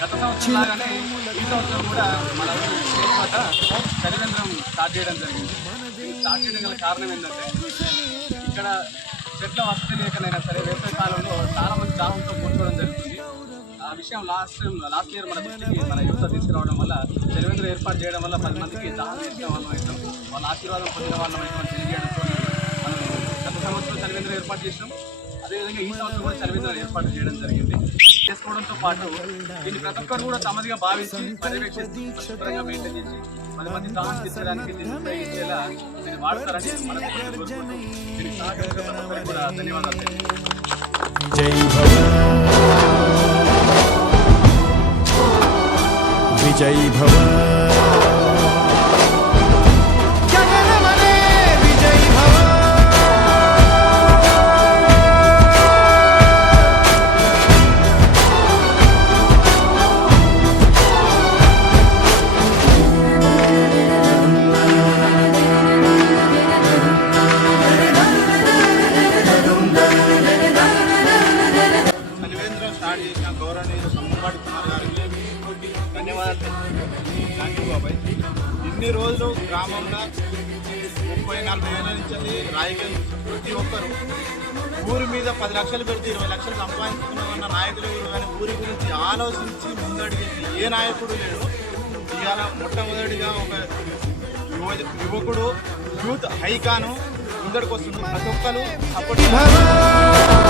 గత సంవత్సరం లాగానే ఈ సంవత్సరం కూడా మన ఊరు స్టేజ్ స్టార్ట్ చేయడం జరిగింది. స్టార్ట్ చేయడం గల కారణం ఏంటంటే ఇక్కడ చెట్ల వసతి లేకనైనా సరే వేసవి కాలంలో చాలా మంది దాహంతో కూర్చోవడం జరుగుతుంది. ఆ విషయం లాస్ట్ లాస్ట్ ఇయర్ మన దృష్టికి మన యువత తీసుకురావడం వల్ల చలివేంద్రం ఏర్పాటు చేయడం వల్ల పది మందికి దాహం చేసిన వాళ్ళం అవుతాం వాళ్ళ ఆశీర్వాదం పొందిన వాళ్ళం అవుతాం తెలియజేయడంతో మనం గత సంవత్సరం చలివేంద్రం ఏర్పాటు చేసినాం. అదేవిధంగా ఈ సంవత్సరం కూడా చలివేంద్రం ఏర్పాటు చేయడం జరిగింది. చేసుకోవడంతో పాటు దీన్ని ప్రతి ఒక్కరు కూడా తమదిగా భావించి పర్యవేక్షిస్తూ మెయింటైన్ చేసి పది మంది తీర్చడానికి దీన్ని ఉపయోగించేలా దీన్ని వాడతారని దీనికి సహకరించిన కూడా ధన్యవాదాలు విజయ్ విజయ్ భవ ధన్యవాదాలు. థ్యాంక్ యూ బాబాయ్. ఇన్ని రోజులు గ్రామంలో ముప్పై నలభై ఏళ్ళ నుంచి రాజకీయం ప్రతి ఒక్కరు ఊరి మీద పది లక్షలు పెడితే ఇరవై లక్షలు సంపాదించుకున్న నాయకులు కానీ ఊరి గురించి ఆలోచించి ముందడిగి ఏ నాయకుడు లేడు. ఇవాళ మొట్టమొదటిగా ఒక యువ యువకుడు యూత్ హైకాను ముందడికి వస్తుంది ప్రతి ఒక్కరు సపోర్ట్